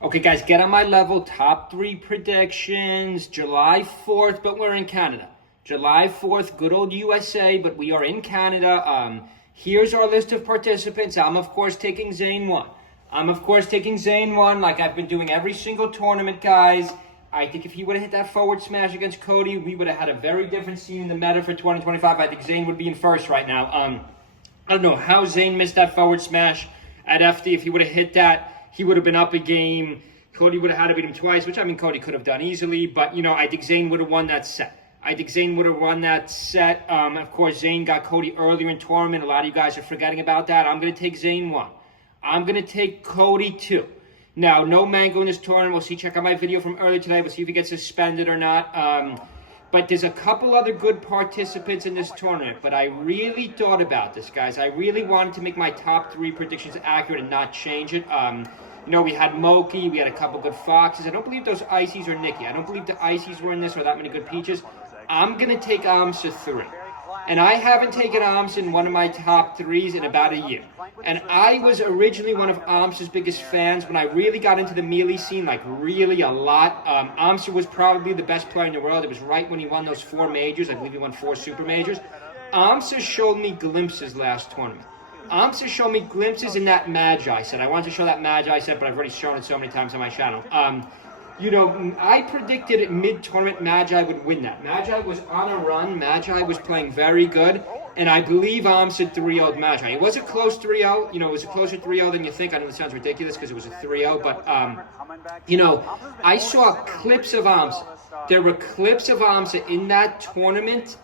Okay, guys, get on my level. Top 3 predictions. July 4th, but we're in Canada. July 4th, good old USA, but we are in Canada. Here's our list of participants. I'm, of course, taking Zayn 1. Like I've been doing every single tournament, guys. I think if he would have hit that forward smash against Cody, we would have had a very different scene in the meta for 2025. I think Zayn would be in first right now. I don't know how Zayn missed that forward smash at FD. If he would have hit that, he would have been up a game. Cody would have had to beat him twice, which, I mean, Cody could have done easily. But, I think Zayn would have won that set. Of course, Zayn got Cody earlier in tournament. A lot of you guys are forgetting about that. I'm going to take Zayn 1. I'm going to take Cody 2. Now, no Mango in this tournament. We'll see. Check out my video from earlier today. We'll see if he gets suspended or not. But there's a couple other good participants in this tournament. But I really thought about this, guys. I really wanted to make my top 3 predictions accurate and not change it. We had Moki. We had a couple good Foxes. I don't believe those Icies or Nikki. I don't believe the Icies were in this or that many good Peaches. I'm going to take AMSA 3. And I haven't taken AMSA in one of my top 3s in about a year. And I was originally one of AMSA's biggest fans when I really got into the melee scene, like really a lot. AMSA was probably the best player in the world. It was right when he won those 4 majors. I believe he won 4 super majors. AMSA showed me glimpses last tournament. AMSA showed me glimpses in that Magi set. I wanted to show that Magi set, but I've already shown it so many times on my channel. I predicted mid-tournament Magi would win that. Magi was on a run. Magi was playing very good. And I believe AMSA 3-0'd Magi. It was a close 3-0. It was a closer 3-0 than you think. I know this sounds ridiculous because it was a 3-0. But, I saw clips of AMSA. There were clips of AMSA in that tournament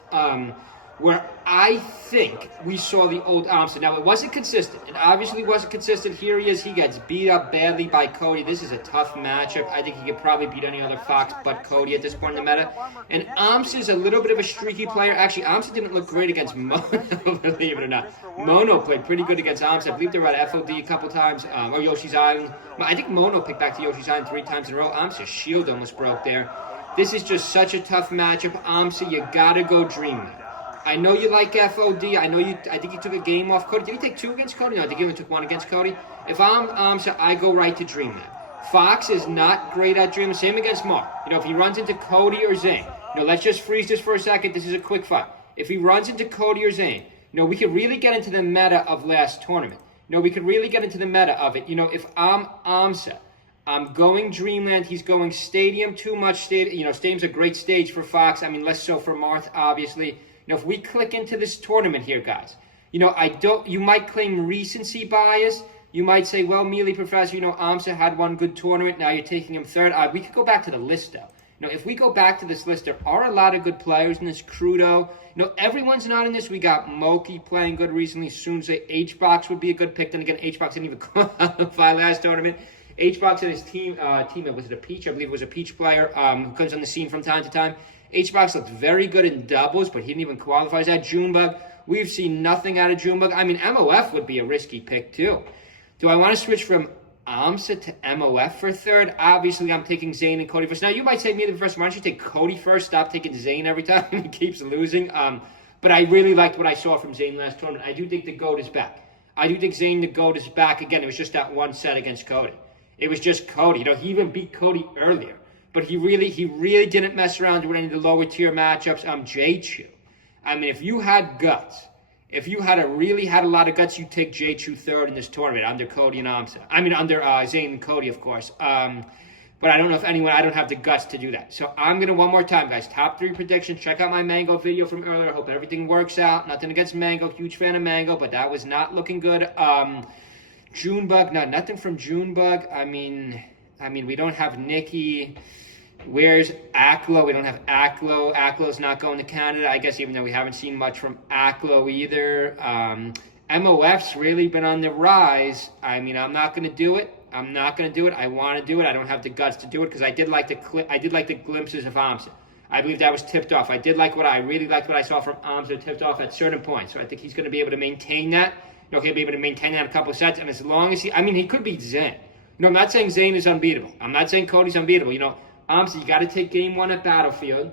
where I think we saw the old AMSA. Now, it wasn't consistent. It obviously wasn't consistent. Here he is. He gets beat up badly by Cody. This is a tough matchup. I think he could probably beat any other Fox but Cody at this point in the meta. And AMSA is a little bit of a streaky player. Actually, AMSA didn't look great against Mono, believe it or not. Mono played pretty good against AMSA. I believe they were at FOD a couple times, or Yoshi's Island. I think Mono picked back to Yoshi's Island 3 times in a row. AMSA's shield almost broke there. This is just such a tough matchup. AMSA, you gotta go Dreamland. I know you like FOD. I think you took a game off Cody. Did he take 2 against Cody? No, I think he only took 1 against Cody. If I'm AMSA, I go right to Dreamland. Fox is not great at Dreamland. Same against Mark. If he runs into Cody or Zayn, let's just freeze this for a second. This is a quick fight. If he runs into Cody or Zayn, we could really get into the meta of last tournament. We could really get into the meta of it. If I'm AMSA, I'm going Dreamland. He's going Stadium too much. Stadium's a great stage for Fox. I mean, less so for Marth, obviously. If we click into this tournament here, guys, you might claim recency bias. You might say, well, Melee Professor, AMSA had one good tournament. Now you're taking him third. We could go back to the list, though. If we go back to this list, there are a lot of good players in this. Crudo. Everyone's not in this. We got Moki playing good recently. Sunze HBox would be a good pick. Then again, HBox didn't even qualify last tournament. HBox and his teammate, was it a Peach? I believe it was a Peach player who comes on the scene from time to time. HBox looked very good in doubles, but he didn't even qualify as that. Junebug, we've seen nothing out of Junebug. I mean, MOF would be a risky pick, too. Do I want to switch from AMSA to MOF for third? Obviously, I'm taking Zayn and Cody first. Now, you might say, me the first. Why don't you take Cody first? Stop taking Zayn every time. He keeps losing. But I really liked what I saw from Zayn last tournament. I do think the GOAT is back. I do think Zayn, the GOAT, is back. Again, it was just that one set against Cody. It was just Cody. He even beat Cody earlier. But he really didn't mess around with any of the lower tier matchups. J-Chew. I mean, if you had guts, if you had a lot of guts, you'd take J-Chew third in this tournament under Cody and AMSA. I mean, under Zayn and Cody, of course. But I don't know if I don't have the guts to do that. So I'm going to, one more time, guys, top 3 predictions. Check out my Mango video from earlier. I hope everything works out. Nothing against Mango. Huge fan of Mango, but that was not looking good. Junebug, nothing from Junebug. I mean, we don't have Nikki. Where's Aklo? We don't have Aklo. Aklo's not going to Canada, I guess, even though we haven't seen much from Aklo either. MOF's really been on the rise. I mean, I'm not going to do it. I want to do it. I don't have the guts to do it because I did like the glimpses of AMSA. I believe that was tipped off. I really liked what I saw from AMSA tipped off at certain points. So I think he's going to be able to maintain that. He'll be able to maintain that a couple of sets. And as long as he could beat Zayn. I'm not saying Zayn is unbeatable. I'm not saying Cody's unbeatable. AMSA, you got to take game 1 at Battlefield.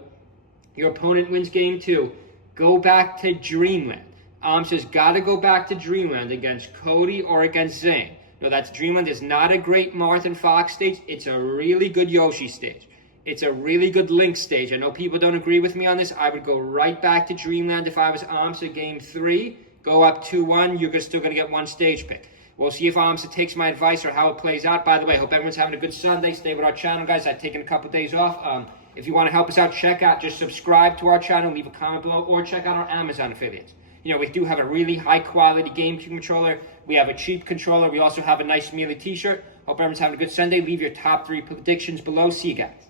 Your opponent wins game 2. Go back to Dreamland. AMSA's got to go back to Dreamland against Cody or against Zayn. No, that's Dreamland is not a great Martha Fox stage. It's a really good Yoshi stage. It's a really good Link stage. I know people don't agree with me on this. I would go right back to Dreamland if I was AMSA Game 3. Go up 2-1. You're still going to get one stage pick. We'll see if AMSA takes my advice or how it plays out. By the way, I hope everyone's having a good Sunday. Stay with our channel, guys. I've taken a couple of days off. If you want to help us out, just subscribe to our channel, leave a comment below, or check out our Amazon affiliates. You know, we do have a really high-quality GameCube controller. We have a cheap controller. We also have a nice Melee t-shirt. Hope everyone's having a good Sunday. Leave your top 3 predictions below. See you guys.